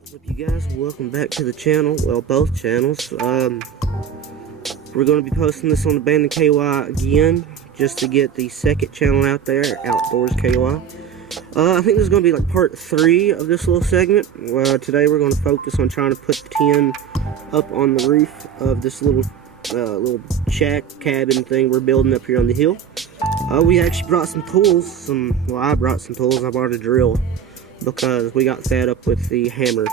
What's up, you guys? Welcome back to the channel. Well, both channels. We're going to be posting this on the Abandoned KY again, just to get the second channel out there, Outdoors KY. I think this is going to be like part 3 of this little segment. Today we're going to focus on trying to put the tin up on the roof of this little shack cabin thing we're building up here on the hill. We actually brought some tools. I brought some tools. I brought a drill because we got fed up with the hammer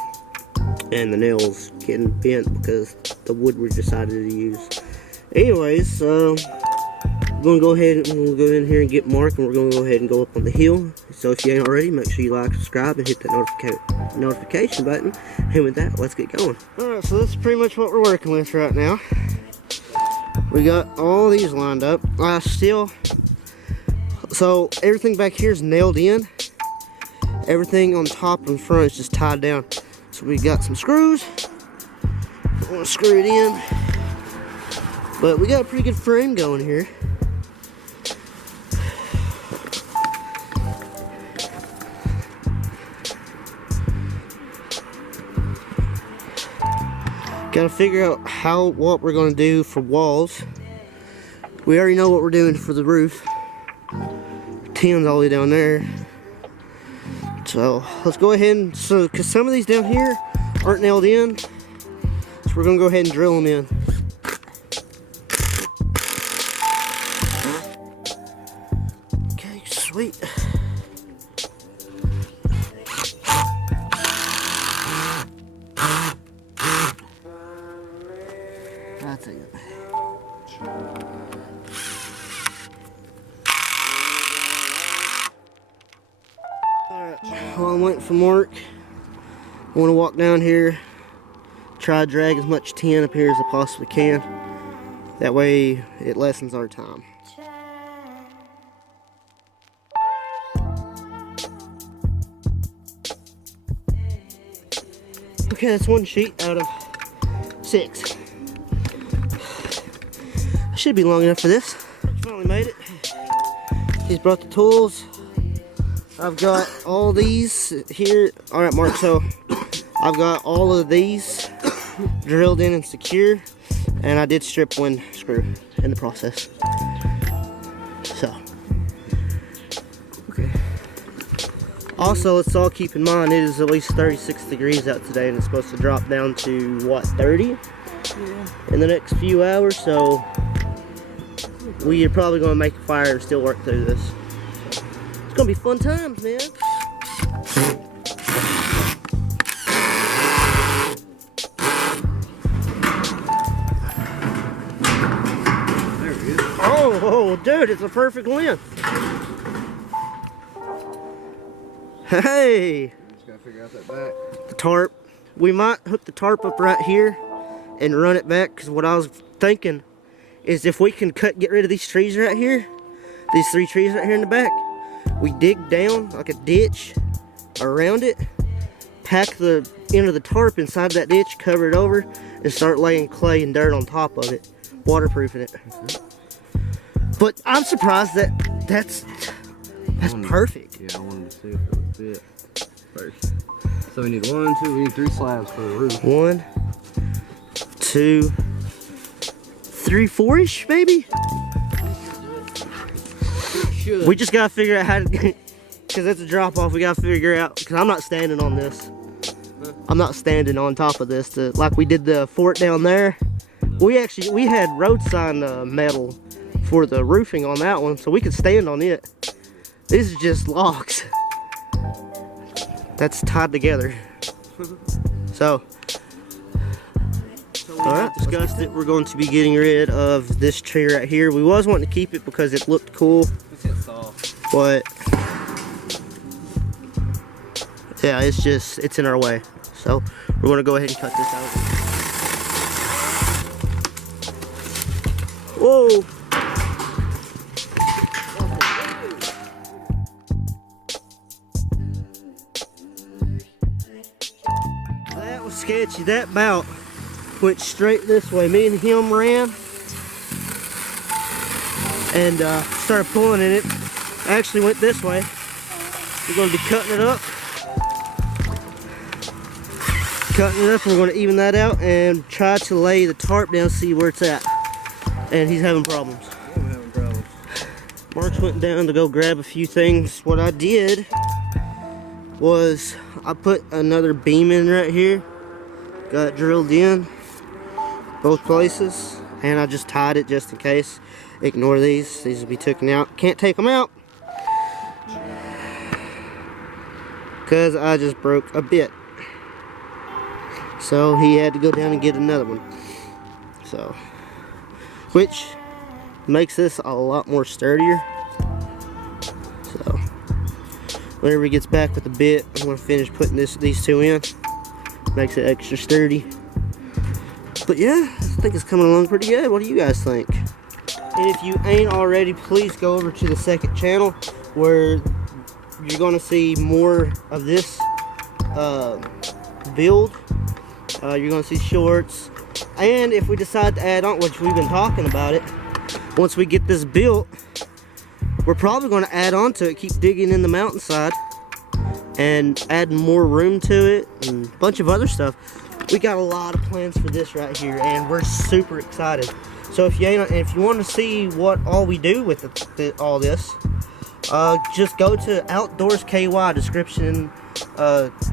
and the nails getting bent because the wood we decided to use. Anyways, we're gonna go ahead in here and get Mark, and we're gonna go ahead and go up on the hill. So if you ain't already, make sure you like, subscribe, and hit that notification button. And with that, let's get going. Alright, so this is pretty much what we're working with right now. We got all these lined up. So everything back here is nailed in. Everything on top and front is just tied down. So we got some screws. I want to screw it in. But we got a pretty good frame going here. Got to figure out what we're going to do for walls. We already know what we're doing for the roof. Tin's all the way down there. So let's go ahead and, because some of these down here aren't nailed in, so we're going to go ahead and drill them in. Okay, sweet. That's it. Alright, while I'm waiting for Mark, I want to walk down here, try to drag as much tin up here as I possibly can. That way it lessens our time. Okay, that's one sheet out of 6. Should be long enough for this. Finally made it. He's brought the tools. I've got all these here. Alright, Mark, so I've got all of these drilled in and secure, and I did strip one screw in the process. So, okay. Also, let's all keep in mind it is at least 36 degrees out today, and it's supposed to drop down to what, 30? Yeah. In the next few hours, so we are probably going to make a fire and still work through this. It's going to be fun times, man. There it is. Oh, dude, it's a perfect length. Hey! Just got to figure out that back. The tarp. We might hook the tarp up right here and run it back, because what I was thinking is if we can get rid of these trees right here, these 3 trees right here in the back, we dig down like a ditch around it, pack the end of the tarp inside that ditch, cover it over, and start laying clay and dirt on top of it, waterproofing it. But I'm surprised that's perfect. Yeah, I wanted to see if it would fit first. So we need 1, 2, we need 3 slabs for the roof. 1, 2, 3, 4-ish, maybe? We just gotta figure out how to, because it's a drop off, we gotta figure out, because I'm not standing on this. I'm not standing on top of this like we did the fort down there. We had road sign metal for the roofing on that one, so we could stand on it. This is just logs. That's tied together. So, alright, discussed it. We're going to be getting rid of this tree right here. We was wanting to keep it because it looked cool. But yeah, it's in our way. So we're gonna go ahead and cut this out. Whoa! That was sketchy. That bout went straight this way. Me and him ran and started pulling, and it actually went this way. We're going to be cutting it up. We're going to even that out and try to lay the tarp down, see where it's at. And he's having problems. I'm having problems. Mark went down to go grab a few things. What I did was I put another beam in right here. Got it drilled in both places. And I just tied it just in case. Ignore these. These will be taken out. Can't take them out because I just broke a bit. So he had to go down and get another one. So, which makes this a lot more sturdier. So, whenever he gets back with the bit, I'm going to finish putting these two in. Makes it extra sturdy. But yeah, I think it's coming along pretty good. What do you guys think? And if you ain't already, please go over to the second channel where you're going to see more of this build. You're going to see shorts. And if we decide to add on, which we've been talking about it, once we get this built, we're probably going to add on to it, keep digging in the mountainside and add more room to it and a bunch of other stuff. We got a lot of plans for this right here and we're super excited. So if you want to see what all we do with all this, just go to Outdoors KY description,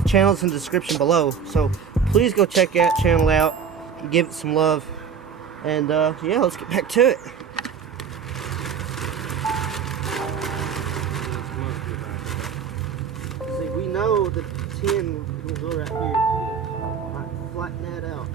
channels in the description below. So please go check that channel out, give it some love, and yeah, let's get back to it. See, we know the tin will go right here. Might flatten that out.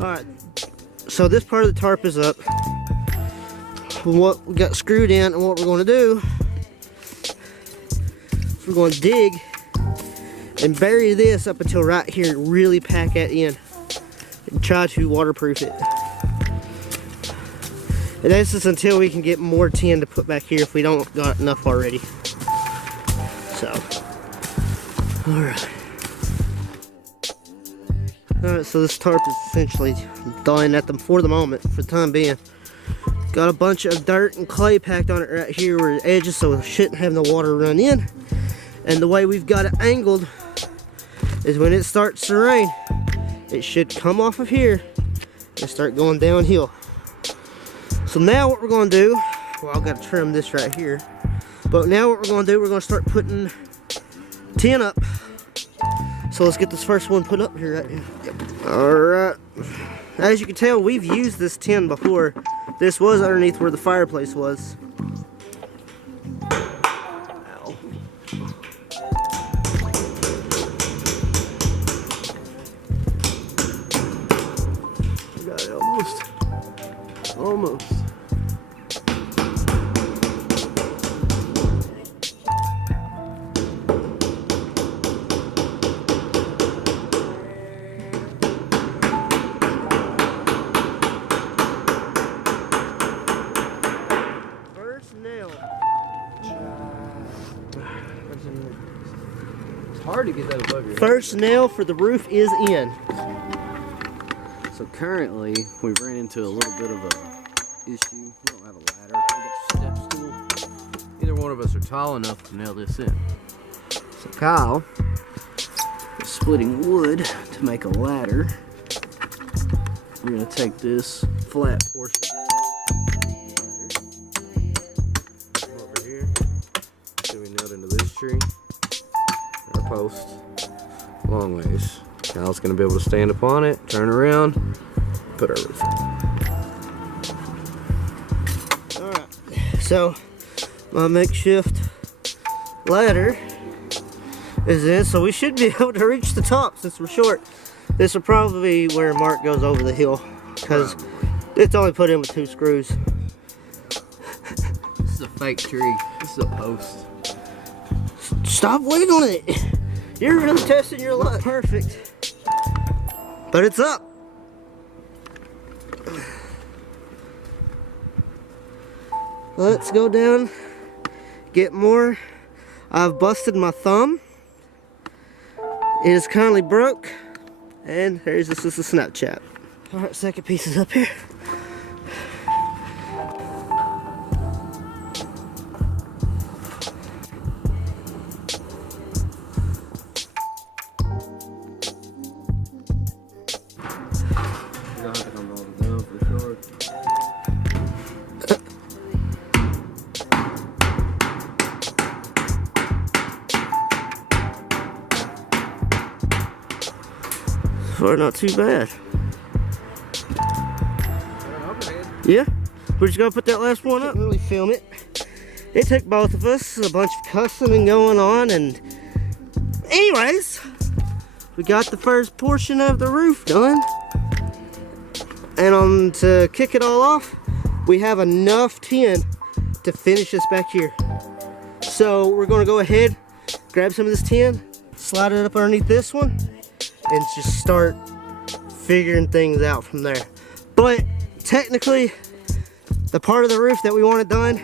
Alright, so this part of the tarp is up. What we got screwed in and what we're going to do is we're going to dig and bury this up until right here and really pack that in and try to waterproof it. And this is until we can get more tin to put back here if we don't got enough already. So, alright. Alright, so this tarp is essentially done at them for the moment, for the time being. Got a bunch of dirt and clay packed on it right here where the edges, so it shouldn't have no water run in. And the way we've got it angled is when it starts to rain, it should come off of here and start going downhill. So now what we're going to do, well, I've got to trim this right here. But now what we're going to do, we're going to start putting tin up. So let's get this first one put up here right here. Alright. As you can tell, we've used this tin before. This was underneath where the fireplace was. Ow. Got it almost. Almost. It's hard to get that above your head. First nail for the roof is in. So currently, we've ran into a little bit of a issue. We don't have a ladder. We got a step stool. Neither one of us are tall enough to nail this in. So Kyle is splitting wood to make a ladder. We're going to take this flat portion over here. So we nailed into this tree. Our post. Long ways. Kyle's going to be able to stand upon it, turn around, put our roof in. Alright, so my makeshift ladder is in, so we should be able to reach the top since we're short. This will probably be where Mark goes over the hill because it's only put in with 2 screws. This is a fake tree. This is a post. Stop wiggling it. You're really testing your luck. Perfect. But it's up. Let's go down, get more. I've busted my thumb. It is currently broke. And there's this is a Snapchat. Alright, second piece is up here. Far not too bad. Yeah, we're just gonna put that last one up. Really film it. It took both of us a bunch of cussing and going on, and anyways, we got the first portion of the roof done. And to kick it all off, we have enough tin to finish this back here. So we're gonna go ahead, grab some of this tin, slide it up underneath this one, and just start figuring things out from there. But technically, the part of the roof that we wanted done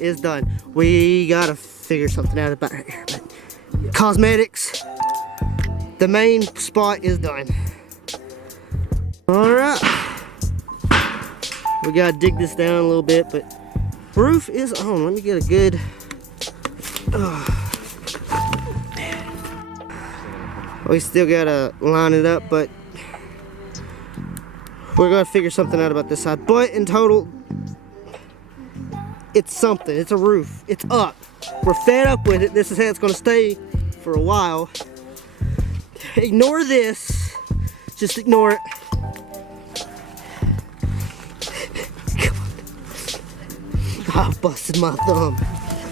is done. We gotta figure something out about it here. But cosmetics, the main spot is done. All right, we gotta dig this down a little bit, but roof is on. Let me get a good. We still gotta line it up, but we're gonna figure something out about this side. But in total, it's something. It's a roof. It's up. We're fed up with it. This is how it's gonna stay for a while. Ignore this. Just ignore it. I busted my thumb.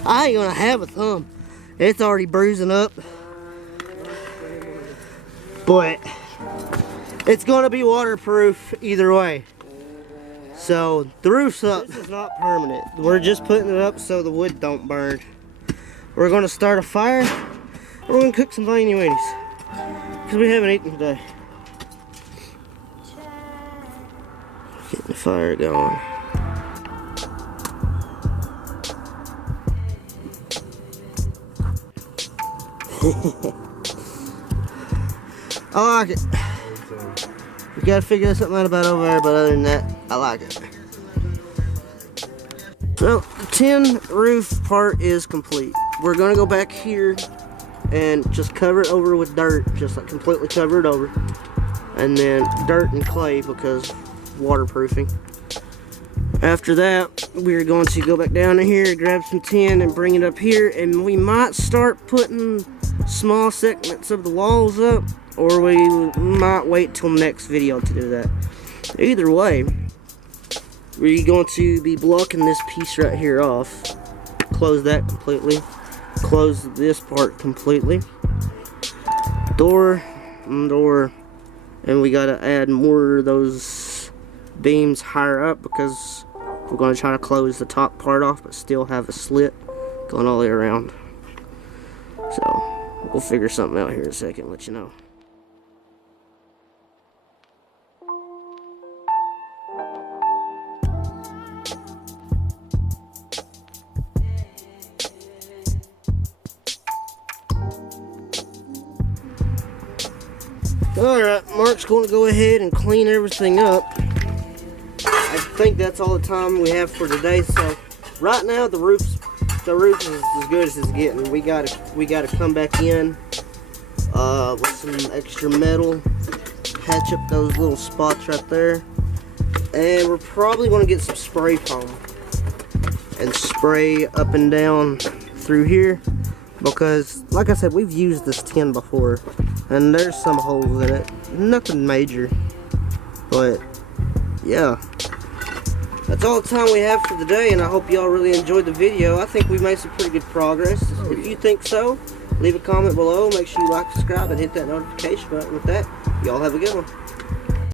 I ain't gonna have a thumb. It's already bruising up. But it's gonna be waterproof either way. So the roof's up. This is not permanent. We're just putting it up so the wood don't burn. We're gonna start a fire. We're gonna cook some veiny weenies because we haven't eaten today. Getting the fire going. I like it. We gotta figure something out about over there, but other than that, I like it. So, the tin roof part is complete. We're gonna go back here and just cover it over with dirt, just like completely cover it over. And then dirt and clay because waterproofing. After that, we're going to go back down to here, grab some tin and bring it up here, and we might start putting small segments of the walls up, or we might wait till next video to do that. Either way, we're going to be blocking this piece right here off. Close that completely. Close this part completely. Door, and we gotta add more of those beams higher up because we're gonna try to close the top part off but still have a slit going all the way around. So we'll figure something out here in a second, let you know. Alright, Mark's going to go ahead and clean everything up. I think that's all the time we have for today. So right now the roof is as good as it's getting. We gotta come back in with some extra metal, patch up those little spots right there, and we're probably going to get some spray foam and spray up and down through here because, like I said, we've used this tin before. And there's some holes in it. Nothing major. But, yeah. That's all the time we have for the day, and I hope y'all really enjoyed the video. I think we made some pretty good progress. If you think so, leave a comment below. Make sure you like, subscribe, and hit that notification button. With that, y'all have a good one.